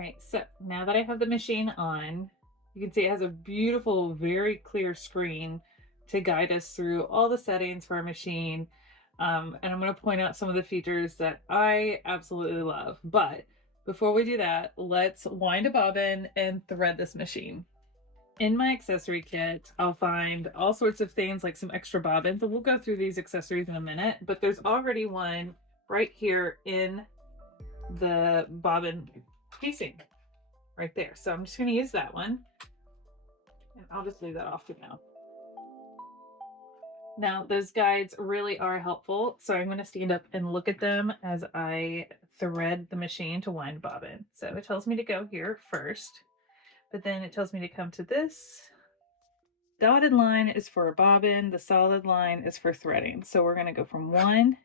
right, so now that I have the machine on, you can see it has a beautiful, very clear screen to guide us through all the settings for our machine. And I'm going to point out some of the features that I absolutely love. But before we do that, let's wind a bobbin and thread this machine. In my accessory kit, I'll find all sorts of things like some extra bobbins, and we'll go through these accessories in a minute, but there's already one right here in the bobbin casing right there. So I'm just going to use that one, and I'll just leave that off for now. Now, those guides really are helpful, so I'm going to stand up and look at them as I thread the machine to wind bobbin. So it tells me to go here first, but then it tells me to come to this. Dotted line is for a bobbin, the solid line is for threading. So we're going to go from one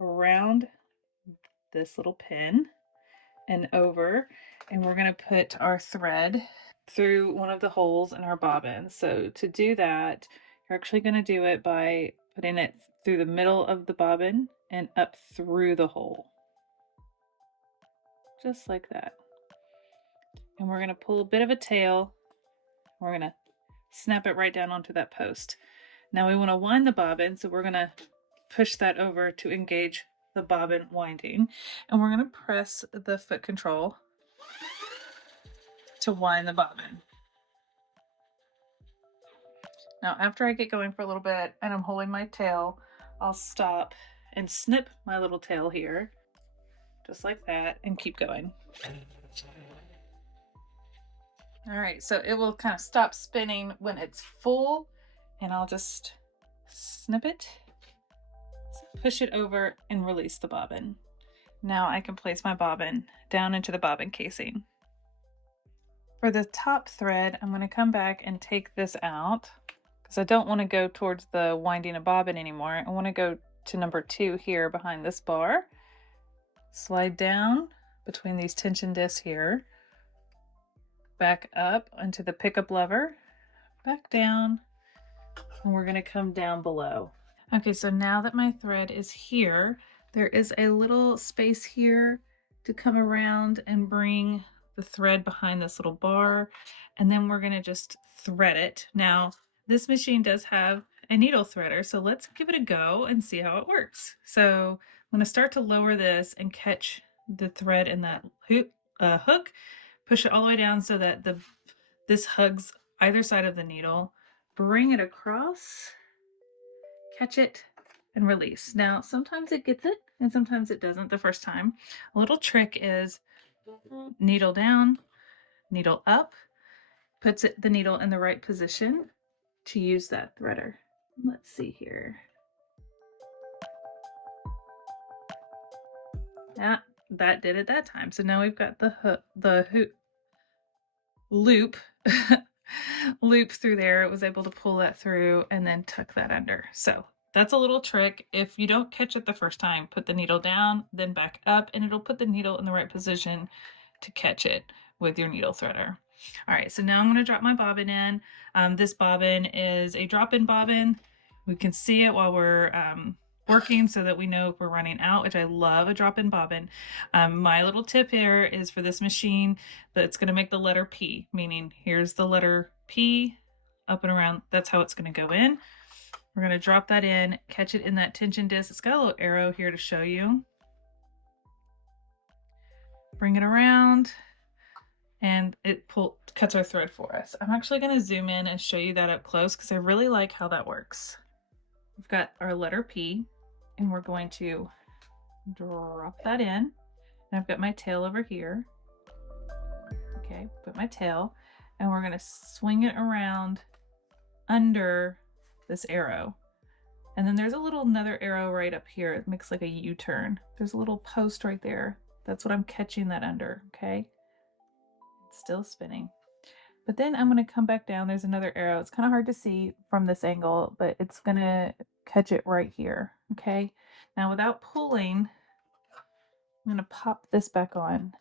around this little pin and over, and we're going to put our thread through one of the holes in our bobbin. So to do that, you're actually going to do it by putting it through the middle of the bobbin and up through the hole. Just like that. And we're going to pull a bit of a tail. We're going to snap it right down onto that post. Now we want to wind the bobbin, so we're going to push that over to engage the bobbin winding. And we're going to press the foot control to wind the bobbin. Now, after I get going for a little bit and I'm holding my tail, I'll stop and snip my little tail here, just like that, and keep going. All right, so it will kind of stop spinning when it's full, and I'll just snip it, push it over, and release the bobbin. Now I can place my bobbin down into the bobbin casing. For the top thread, I'm going to come back and take this out because I don't want to go towards the winding a bobbin anymore. I want to go to number 2 here behind this bar. Slide down between these tension discs here. Back up onto the pickup lever. Back down. And we're going to come down below. Okay, so now that my thread is here, there is a little space here to come around and bring the thread behind this little bar, and then we're going to just thread it. Now, this machine does have a needle threader, so let's give it a go and see how it works. So I'm going to start to lower this and catch the thread in that hook, push it all the way down so that this hugs either side of the needle, bring it across, catch it, and release. Now, sometimes it gets it and sometimes it doesn't the first time. A little trick is needle down, needle up, puts the needle in the right position to use that threader. Let's see here. Yeah, that did it that time. So now we've got the loop loop through there. It was able to pull that through and then tuck that under. So that's a little trick. If you don't catch it the first time, put the needle down, then back up, and it'll put the needle in the right position to catch it with your needle threader. All right, so now I'm going to drop my bobbin in. This bobbin is a drop-in bobbin. We can see it while we're working so that we know if we're running out, which I love a drop-in bobbin. My little tip here is for this machine that it's going to make the letter P, meaning here's the letter P up and around. That's how it's going to go in. We're going to drop that in, catch it in that tension disc. It's got a little arrow here to show you. Bring it around, and it cuts our thread for us. I'm actually going to zoom in and show you that up close because I really like how that works. We've got our letter P, and we're going to drop that in. And I've got my tail over here. Okay, put my tail, and we're going to swing it around under this arrow. And then there's another arrow right up here. It makes like a U-turn. There's a little post right there. That's what I'm catching that under, okay? It's still spinning. But then I'm going to come back down. There's another arrow. It's kind of hard to see from this angle, but it's going to catch it right here, okay? Now without pulling, I'm going to pop this back on.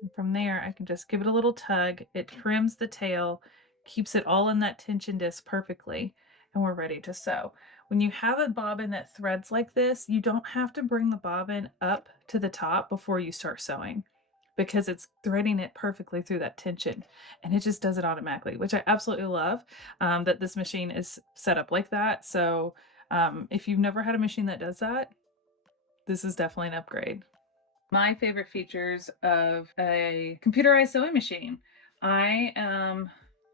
And from there, I can just give it a little tug. It trims the tail, keeps it all in that tension disc perfectly, and we're ready to sew. When you have a bobbin that threads like this, you don't have to bring the bobbin up to the top before you start sewing, because it's threading it perfectly through that tension, and it just does it automatically, which I absolutely love, that this machine is set up like that. So if you've never had a machine that does that, this is definitely an upgrade. My favorite features of a computerized sewing machine. I am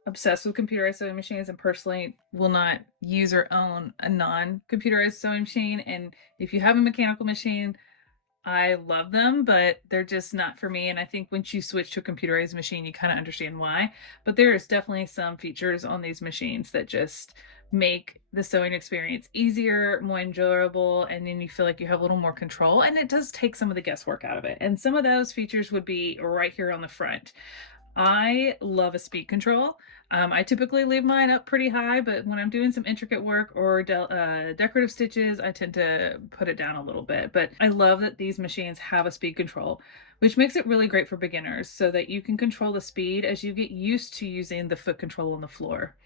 obsessed with computerized sewing machines and personally will not use or own a non-computerized sewing machine. And if you have a mechanical machine, I love them, but they're just not for me. And I think once you switch to a computerized machine, you kind of understand why. But there is definitely some features on these machines that just make the sewing experience easier, more enjoyable, and then you feel like you have a little more control. And it does take some of the guesswork out of it. And some of those features would be right here on the front. I love a speed control. I typically leave mine up pretty high, but when I'm doing some intricate work or decorative stitches, I tend to put it down a little bit. But I love that these machines have a speed control, which makes it really great for beginners so that you can control the speed as you get used to using the foot control on the floor.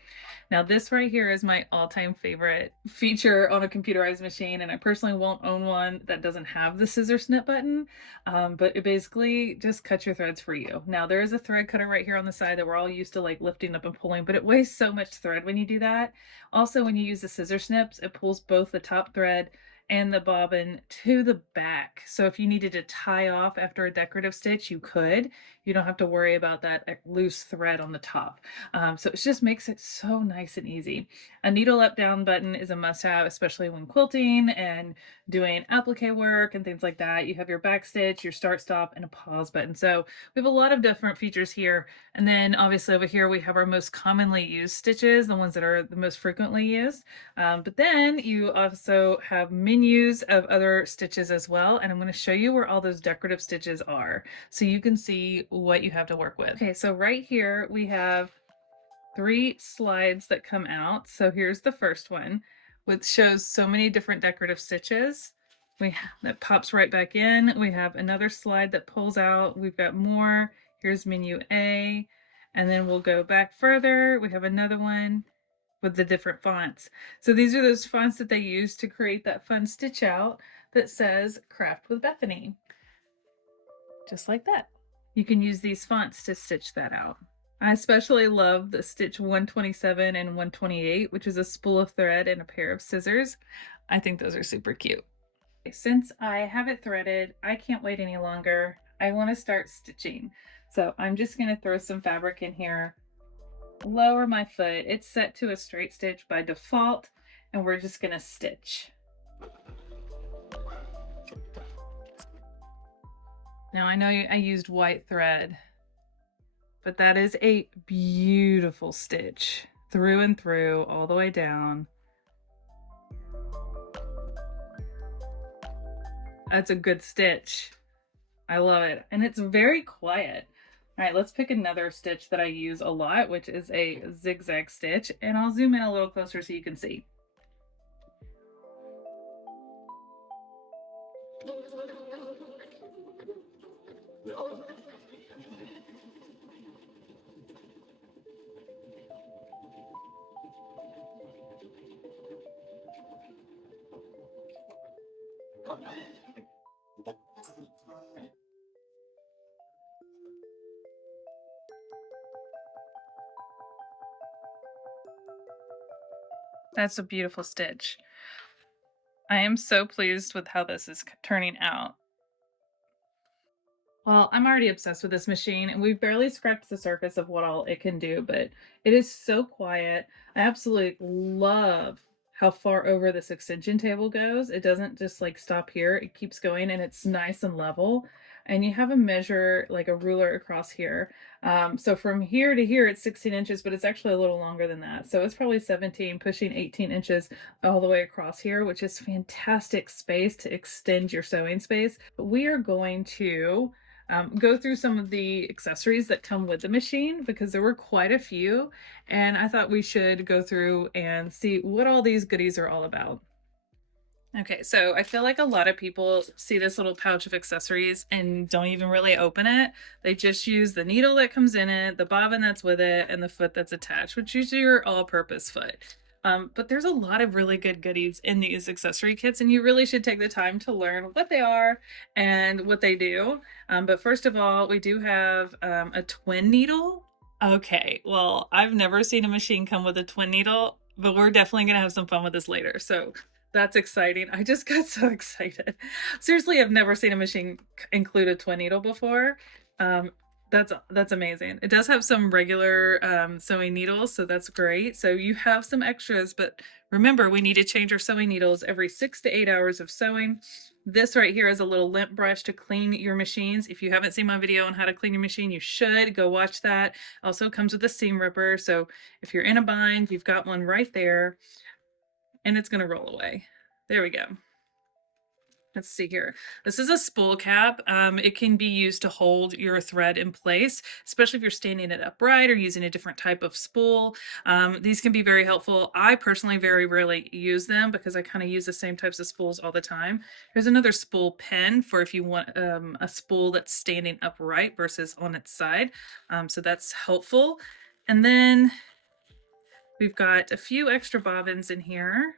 Now this right here is my all-time favorite feature on a computerized machine, and I personally won't own one that doesn't have the scissor snip button, but it basically just cuts your threads for you. Now there is a thread cutter right here on the side that we're all used to like lifting up and pulling, but it weighs so much thread when you do that. Also, when you use the scissor snips, it pulls both the top thread and the bobbin to the back. So if you needed to tie off after a decorative stitch, you could. You don't have to worry about that loose thread on the top. So it just makes it so nice and easy. A needle up down button is a must have, especially when quilting and doing applique work and things like that. You have your back stitch, your start stop, and a pause button. So we have a lot of different features here. And then obviously over here we have our most commonly used stitches, the ones that are the most frequently used. But then you also have menus of other stitches as well. And I'm going to show you where all those decorative stitches are so you can see what you have to work with. Okay, so right here we have 3 slides that come out. So here's the first one, which shows so many different decorative stitches. That pops right back in. We have another slide that pulls out. We've got more. Here's menu A, and then we'll go back further. We have another one with the different fonts. So these are those fonts that they use to create that fun stitch out that says Craft with Bethany. Just like that. You can use these fonts to stitch that out. I especially love the stitch 127 and 128, which is a spool of thread and a pair of scissors. I think those are super cute. Since I have it threaded, I can't wait any longer. I want to start stitching. So I'm just going to throw some fabric in here, lower my foot. It's set to a straight stitch by default, and we're just going to stitch. Now I know I used white thread, but that is a beautiful stitch through and through, all the way down. That's a good stitch. I love it. And it's very quiet. All right, let's pick another stitch that I use a lot, which is a zigzag stitch. And I'll zoom in a little closer so you can see. That's a beautiful stitch. I am so pleased with how this is turning out. Well, I'm already obsessed with this machine, and we've barely scratched the surface of what all it can do, but it is so quiet. I absolutely love how far over this extension table goes. It doesn't just like stop here. It keeps going, and it's nice and level. And you have a measure, like a ruler across here. So from here to here, it's 16 inches, but it's actually a little longer than that. So it's probably 17, pushing 18 inches all the way across here, which is fantastic space to extend your sewing space. We are going to go through some of the accessories that come with the machine because there were quite a few, and I thought we should go through and see what all these goodies are all about. Okay, so I feel like a lot of people see this little pouch of accessories and don't even really open it. They just use the needle that comes in it, the bobbin that's with it, and the foot that's attached, which is your all-purpose foot. But there's a lot of really good goodies in these accessory kits, and you really should take the time to learn what they are and what they do. But first of all, we do have a twin needle. Okay, well, I've never seen a machine come with a twin needle, but we're definitely gonna have some fun with this later. So that's exciting. I just got so excited. Seriously, I've never seen a machine include a twin needle before. Um, that's amazing. It does have some regular sewing needles, so that's great. So you have some extras, but remember, we need to change our sewing needles every 6 to 8 hours of sewing. This right here is a little lint brush to clean your machines. If you haven't seen my video on how to clean your machine, you should go watch that. Also comes with a seam ripper, so if you're in a bind, you've got one right there, and it's gonna roll away. There we go. Let's see here. This is a spool cap. It can be used to hold your thread in place, especially if you're standing it upright or using a different type of spool. These can be very helpful. I personally very rarely use them because I kind of use the same types of spools all the time. Here's another spool pin for if you want a spool that's standing upright versus on its side. So that's helpful. And then we've got a few extra bobbins in here.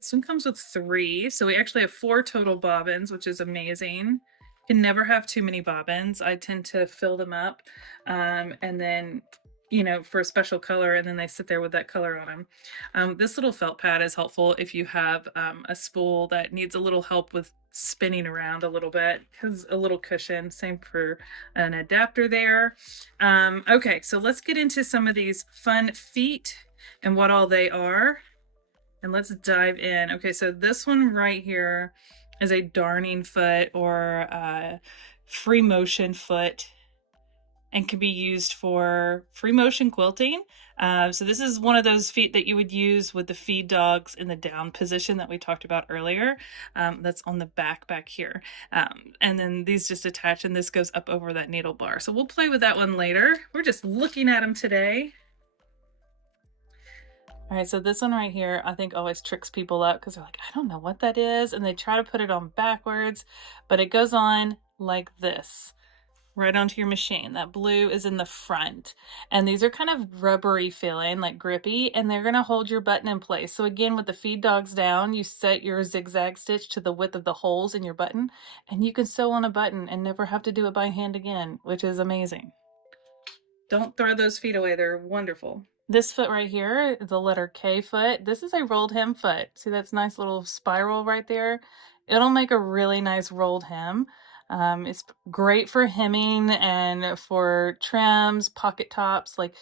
This one comes with 3, so we actually have 4 total bobbins, which is amazing. You can never have too many bobbins. I tend to fill them up, and then, you know, for a special color, and then they sit there with that color on them. This little felt pad is helpful if you have a spool that needs a little help with spinning around a little bit, because a little cushion. Same for an adapter there. Okay, so let's get into some of these fun feet and what all they are. And let's dive in. Okay, so this one right here is a darning foot or a free motion foot and can be used for free motion quilting. So this is one of those feet that you would use with the feed dogs in the down position that we talked about earlier. That's on the back here. And then these just attach and this goes up over that needle bar. So we'll play with that one later. We're just looking at them today. All right, so this one right here, I think always tricks people up because they're like, I don't know what that is. And they try to put it on backwards, but it goes on like this, right onto your machine. That blue is in the front. And these are kind of rubbery feeling, like grippy, and they're gonna hold your button in place. So again, with the feed dogs down, you set your zigzag stitch to the width of the holes in your button, and you can sew on a button and never have to do it by hand again, which is amazing. Don't throw those feet away, they're wonderful. This foot right here, the letter K foot, this is a rolled hem foot. See that's nice little spiral right there? It'll make a really nice rolled hem. It's great for hemming and for trims, pocket tops, like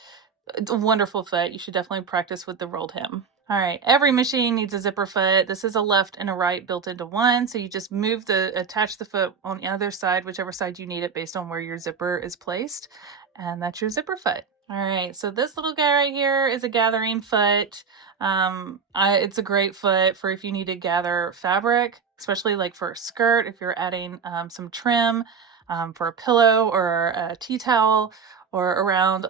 it's a wonderful foot. You should definitely practice with the rolled hem. All right, every machine needs a zipper foot. This is a left and a right built into one. So you just attach the foot on the other side, whichever side you need it based on where your zipper is placed. And that's your zipper foot. All right, so this little guy right here is a gathering foot. It's a great foot for if you need to gather fabric, especially like for a skirt, if you're adding some trim for a pillow or a tea towel or around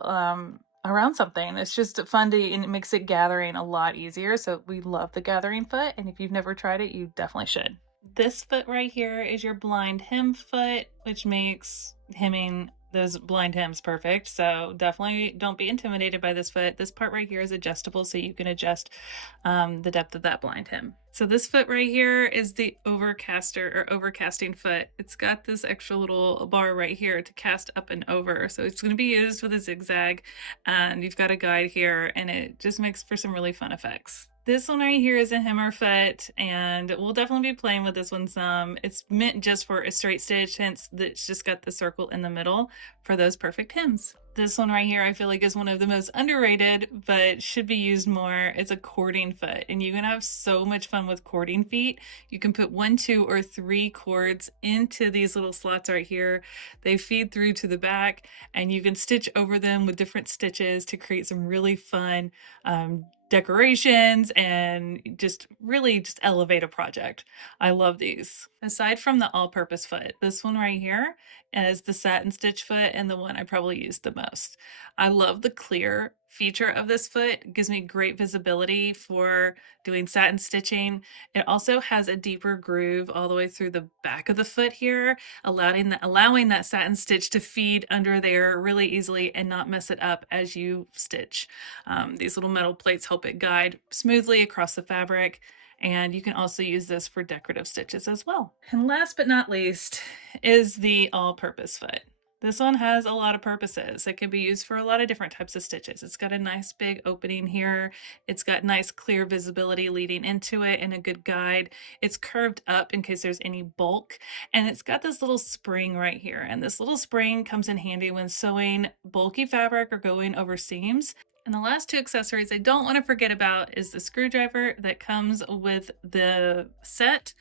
something. It's just fun and it makes it gathering a lot easier. So we love the gathering foot, and if you've never tried it, you definitely should. This foot right here is your blind hem foot, which makes hemming those blind hems perfect. So definitely don't be intimidated by this foot. This part right here is adjustable, so you can adjust the depth of that blind hem. So this foot right here is the overcaster or overcasting foot. It's got this extra little bar right here to cast up and over. So it's going to be used with a zigzag, and you've got a guide here, and it just makes for some really fun effects. This one right here is a hemmer foot, and we'll definitely be playing with this one some. It's meant just for a straight stitch, hence it's just got the circle in the middle for those perfect hems. This one right here I feel like is one of the most underrated, but should be used more. It's a cording foot, and you can have so much fun with cording feet. You can put 1, 2, or 3 cords into these little slots right here. They feed through to the back, and you can stitch over them with different stitches to create some really fun decorations and just really just elevate a project. I love these. Aside from the all-purpose foot, this one right here is the satin stitch foot and the one I probably use the most. I love the clear feature of this foot. It gives me great visibility for doing satin stitching. It also has a deeper groove all the way through the back of the foot here, allowing that satin stitch to feed under there really easily and not mess it up as you stitch. These little metal plates help it guide smoothly across the fabric. And you can also use this for decorative stitches as well. And last but not least is the all-purpose foot. This one has a lot of purposes. It can be used for a lot of different types of stitches. It's got a nice big opening here. It's got nice clear visibility leading into it and a good guide. It's curved up in case there's any bulk. And it's got this little spring right here. And this little spring comes in handy when sewing bulky fabric or going over seams. And the last two accessories I don't want to forget about is the screwdriver that comes with the set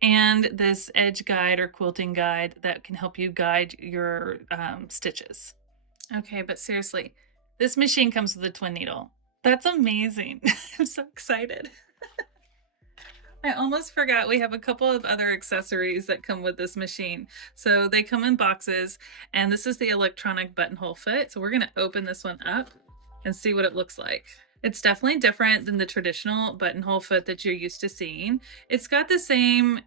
and this edge guide or quilting guide that can help you guide your stitches. Okay, but seriously, this machine comes with a twin needle. That's amazing. I'm so excited. I almost forgot we have a couple of other accessories that come with this machine. So they come in boxes, and this is the electronic buttonhole foot. So we're going to open this one up and see what it looks like. It's definitely different than the traditional buttonhole foot that you're used to seeing. It's got the same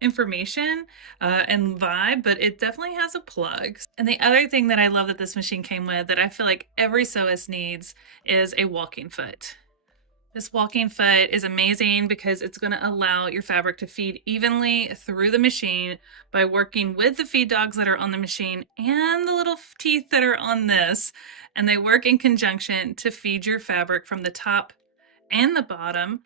information and vibe, but it definitely has a plug. And the other thing that I love that this machine came with that I feel like every sewist needs is a walking foot. This walking foot is amazing because it's going to allow your fabric to feed evenly through the machine by working with the feed dogs that are on the machine and the little teeth that are on this. And they work in conjunction to feed your fabric from the top and the bottom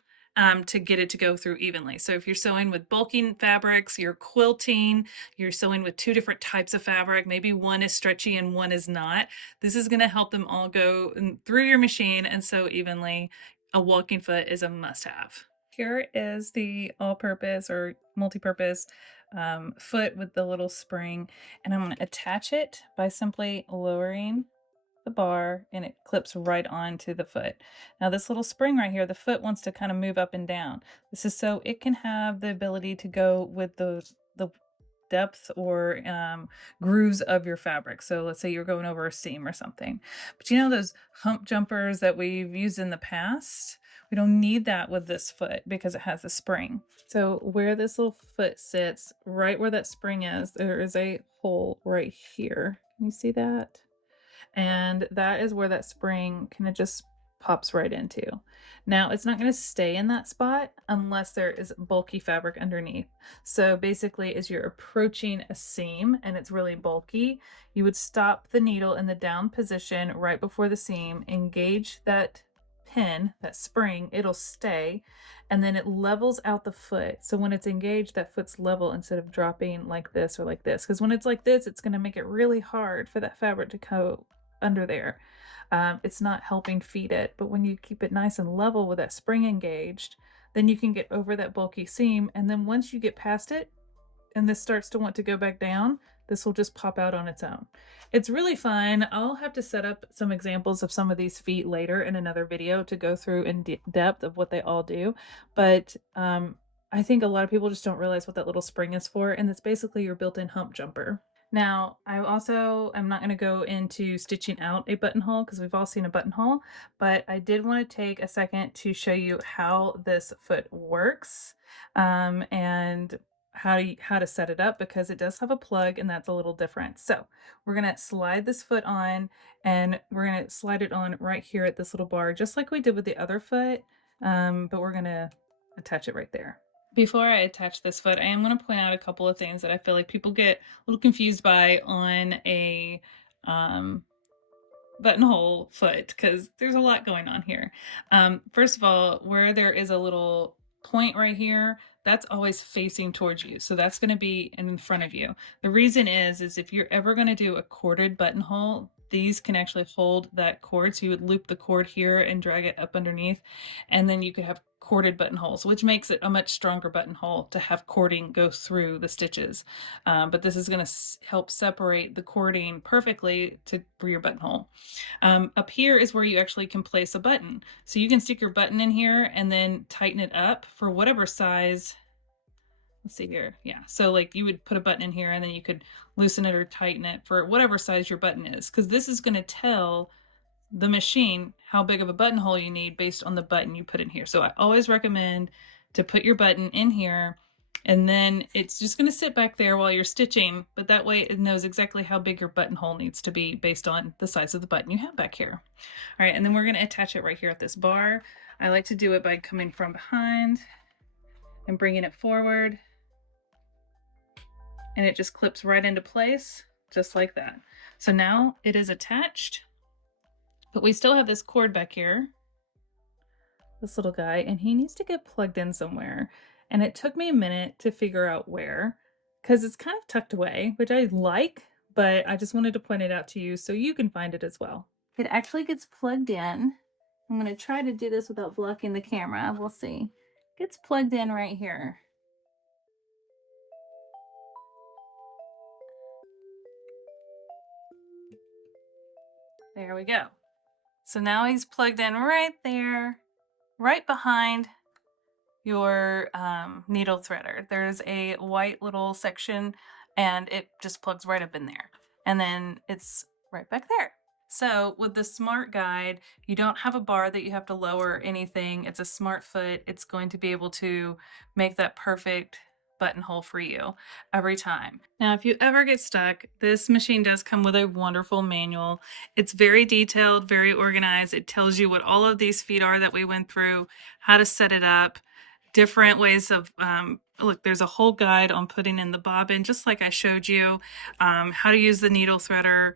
to get it to go through evenly. So if you're sewing with bulking fabrics, you're quilting, you're sewing with two different types of fabric, maybe one is stretchy and one is not, this is going to help them all go through your machine and sew evenly. A walking foot is a must-have. Here is the all-purpose or multi-purpose foot with the little spring, and I'm going to attach it by simply lowering the bar, and it clips right onto the foot. Now this little spring right here, the foot wants to kind of move up and down. This is so it can have the ability to go with the depth or grooves of your fabric. So let's say you're going over a seam or something. But you know those hump jumpers that we've used in the past? We don't need that with this foot because it has a spring. So where this little foot sits, right where that spring is, there is a hole right here. Can you see that? And that is where that spring kind of just pops right into. Now it's not going to stay in that spot unless there is bulky fabric underneath. So basically as you're approaching a seam and it's really bulky, you would stop the needle in the down position right before the seam, engage that pin, that spring, it'll stay, and then it levels out the foot. So when it's engaged, that foot's level instead of dropping like this or like this. Because when it's like this, it's going to make it really hard for that fabric to go under there. It's not helping feed it, but when you keep it nice and level with that spring engaged, then you can get over that bulky seam. And then once you get past it and this starts to want to go back down, this will just pop out on its own. It's really fun. I'll have to set up some examples of some of these feet later in another video to go through in depth of what they all do. But I think a lot of people just don't realize what that little spring is for. And it's basically your built-in hump jumper. Now, I'm not going to go into stitching out a buttonhole because we've all seen a buttonhole, but I did want to take a second to show you how this foot works and how to set it up, because it does have a plug and that's a little different. So we're going to slide this foot on, and we're going to slide it on right here at this little bar, just like we did with the other foot, but we're going to attach it right there. Before I attach this foot, I am going to point out a couple of things that I feel like people get a little confused by on a buttonhole foot, because there's a lot going on here. First of all, where there is a little point right here, that's always facing towards you. So that's going to be in front of you. The reason is if you're ever going to do a corded buttonhole, these can actually hold that cord. So you would loop the cord here and drag it up underneath, and then you could have corded buttonholes, which makes it a much stronger buttonhole to have cording go through the stitches. But this is going to help separate the cording perfectly for your buttonhole. Up here is where you actually can place a button. So you can stick your button in here and then tighten it up for whatever size. Let's see here. Yeah. So like you would put a button in here and then you could loosen it or tighten it for whatever size your button is, because this is going to tell the machine how big of a buttonhole you need based on the button you put in here. So I always recommend to put your button in here, and then it's just going to sit back there while you're stitching, but that way it knows exactly how big your buttonhole needs to be based on the size of the button you have back here. All right, and then we're going to attach it right here at this bar. I like to do it by coming from behind and bringing it forward, and it just clips right into place, just like that. So now it is attached, but we still have this cord back here, this little guy, and he needs to get plugged in somewhere. And it took me a minute to figure out where, because it's kind of tucked away, which I like, but I just wanted to point it out to you so you can find it as well. It actually gets plugged in. I'm going to try to do this without blocking the camera. We'll see. Gets plugged in right here. There we go. So now he's plugged in right there, right behind your needle threader. There's a white little section and it just plugs right up in there. And then it's right back there. So with the Smart Guide, you don't have a bar that you have to lower anything. It's a smart foot. It's going to be able to make that perfect buttonhole for you every time. Now, if you ever get stuck, this machine does come with a wonderful manual. It's very detailed, very organized. It tells you what all of these feet are that we went through, how to set it up, different ways of, look, there's a whole guide on putting in the bobbin, just like I showed you, how to use the needle threader,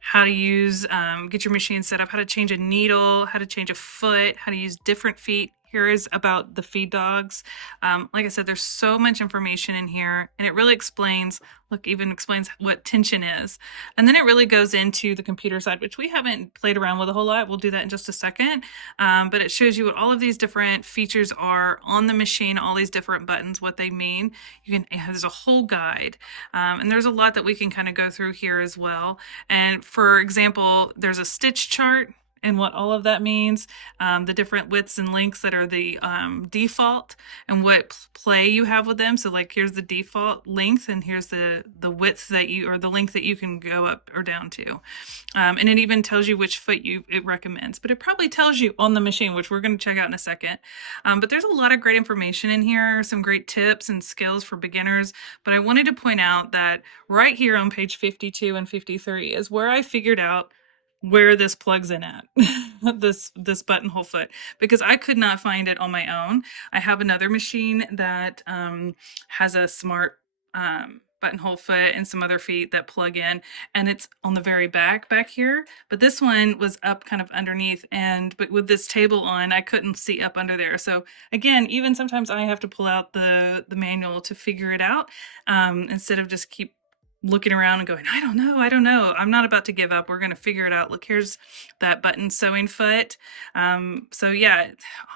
how to use, get your machine set up, how to change a needle, how to change a foot, how to use different feet. Here is about the feed dogs. Like I said, there's so much information in here, and it really explains, look, even explains what tension is. And then it really goes into the computer side, which we haven't played around with a whole lot. We'll do that in just a second. But it shows you what all of these different features are on the machine, all these different buttons, what they mean. There's a whole guide. And there's a lot that we can kind of go through here as well. And for example, there's a stitch chart and what all of that means, the different widths and lengths that are the default, and what play you have with them. So like here's the default length, and here's the width that you, or the length that you can go up or down to. And it even tells you which foot it recommends, but it probably tells you on the machine, which we're going to check out in a second. But there's a lot of great information in here, some great tips and skills for beginners. But I wanted to point out that right here on page 52 and 53 is where I figured out where this plugs in at, this buttonhole foot, because I could not find it on my own. I have another machine that has a smart buttonhole foot and some other feet that plug in, and it's on the very back here, but this one was up kind of underneath, but with this table on, I couldn't see up under there. So again, even sometimes I have to pull out the manual to figure it out, instead of just keep looking around and going, I don't know. I'm not about to give up. We're going to figure it out. Look, here's that button sewing foot. So yeah,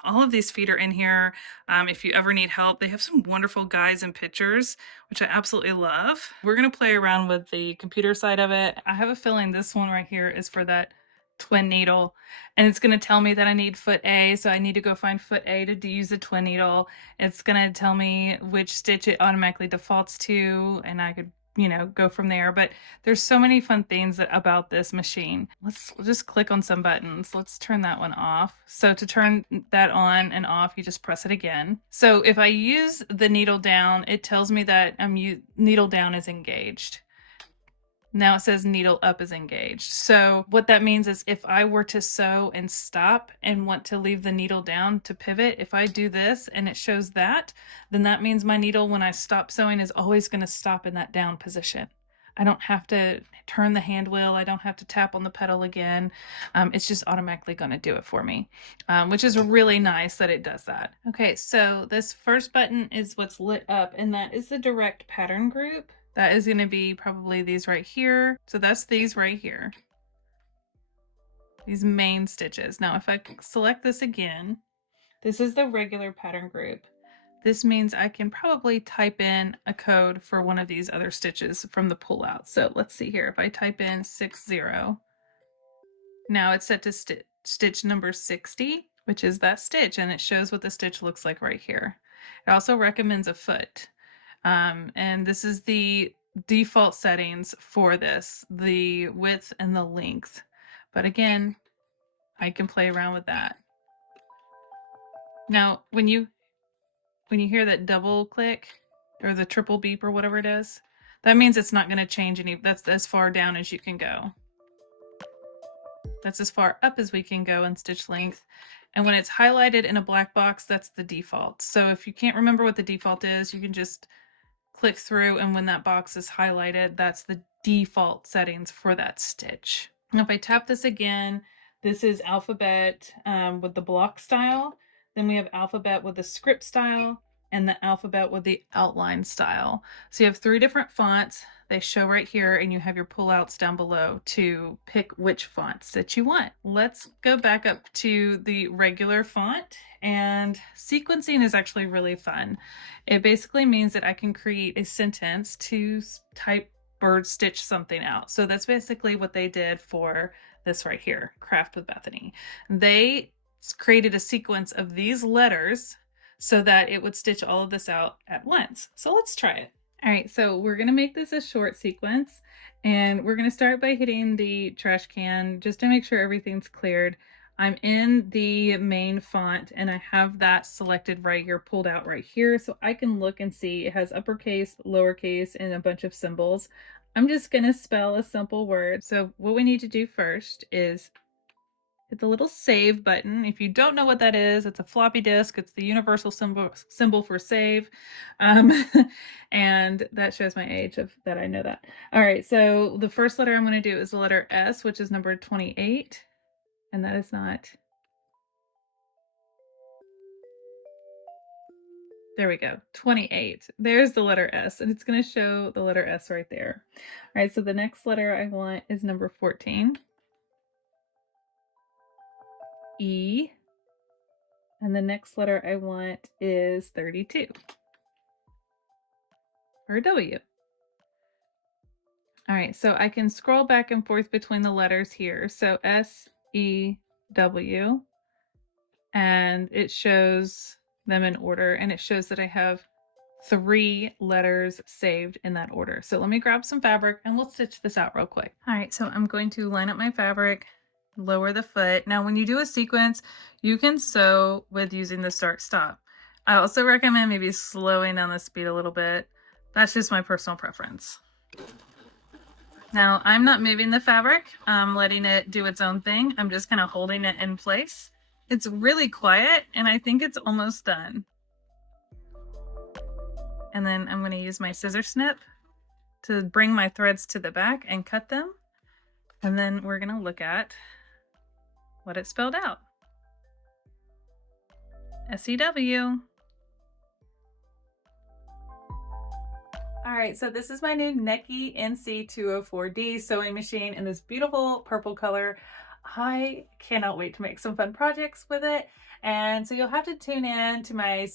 all of these feet are in here. If you ever need help, they have some wonderful guides and pictures, which I absolutely love. We're going to play around with the computer side of it. I have a feeling this one right here is for that twin needle, and it's going to tell me that I need foot A, so I need to go find foot A to use the twin needle. It's going to tell me which stitch it automatically defaults to, and I could go from there. But there's so many fun things about this machine. Let's just click on some buttons. Let's turn that one off. So to turn that on and off, you just press it again. So if I use the needle down, it tells me that needle down is engaged. Now it says needle up is engaged. So what that means is if I were to sew and stop and want to leave the needle down to pivot, if I do this and it shows that, then that means my needle, when I stop sewing, is always going to stop in that down position. I don't have to turn the hand wheel. I don't have to tap on the pedal again. It's just automatically going to do it for me, which is really nice that it does that. Okay, so this first button is what's lit up, and that is the direct pattern group. That is going to be probably these right here. So that's these right here. These main stitches. Now, if I select this again, this is the regular pattern group. This means I can probably type in a code for one of these other stitches from the pullout. So let's see here. If I type in 60, now it's set to stitch number 60, which is that stitch, and it shows what the stitch looks like right here. It also recommends a foot. And this is the default settings for this, the width and the length. But again, I can play around with that. Now, when you hear that double click or the triple beep or whatever it is, that means it's not going to change any. That's as far down as you can go. That's as far up as we can go in stitch length. And when it's highlighted in a black box, that's the default. So if you can't remember what the default is, you can just click through, and when that box is highlighted, that's the default settings for that stitch. Now if I tap this again, this is alphabet with the block style. Then we have alphabet with the script style and the alphabet with the outline style. So you have 3 different fonts. They show right here, and you have your pullouts down below to pick which fonts that you want. Let's go back up to the regular font, and sequencing is actually really fun. It basically means that I can create a sentence to type bird stitch something out. So that's basically what they did for this right here, Craft with Bethany. They created a sequence of these letters so that it would stitch all of this out at once. So let's try it. All right, so we're gonna make this a short sequence, and we're gonna start by hitting the trash can just to make sure everything's cleared. I'm in the main font, and I have that selected right here, pulled out right here, so I can look and see it has uppercase, lowercase, and a bunch of symbols. I'm just gonna spell a simple word. So what we need to do first is hit the little save button. If you don't know what that is, it's a floppy disk. It's the universal symbol for save. And that shows my age of that I know that. All right, so the first letter I'm going to do is the letter S, which is number 28. And that is not. There we go, 28. There's the letter S, and it's going to show the letter S right there. All right, so the next letter I want is number 14. E, and the next letter I want is 32, or W. All right, so I can scroll back and forth between the letters here. So S, E, W, and it shows them in order, and it shows that I have 3 letters saved in that order. So let me grab some fabric and we'll stitch this out real quick. All right, so I'm going to line up my fabric, lower the foot. Now, when you do a sequence, you can sew with using the start stop. I also recommend maybe slowing down the speed a little bit. That's just my personal preference. Now, I'm not moving the fabric. I'm letting it do its own thing. I'm just kind of holding it in place. It's really quiet, and I think it's almost done. And then I'm going to use my scissor snip to bring my threads to the back and cut them. And then we're going to look at what it spelled out. SEW. All right, so this is my new Necchi NC-204D sewing machine in this beautiful purple color. I cannot wait to make some fun projects with it. And so you'll have to tune in to my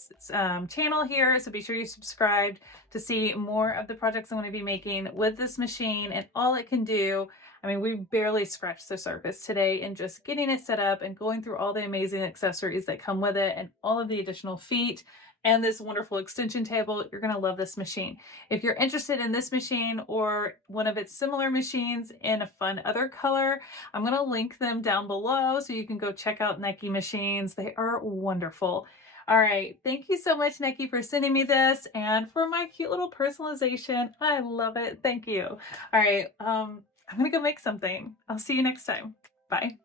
channel here. So be sure you subscribe to see more of the projects I'm going to be making with this machine and all it can do. I mean, we barely scratched the surface today in just getting it set up and going through all the amazing accessories that come with it and all of the additional feet and this wonderful extension table. You're going to love this machine. If you're interested in this machine or one of its similar machines in a fun other color, I'm going to link them down below so you can go check out Necchi machines. They are wonderful. All right, thank you so much, Necchi, for sending me this and for my cute little personalization. I love it. Thank you. All right, I'm going to go make something. I'll see you next time. Bye.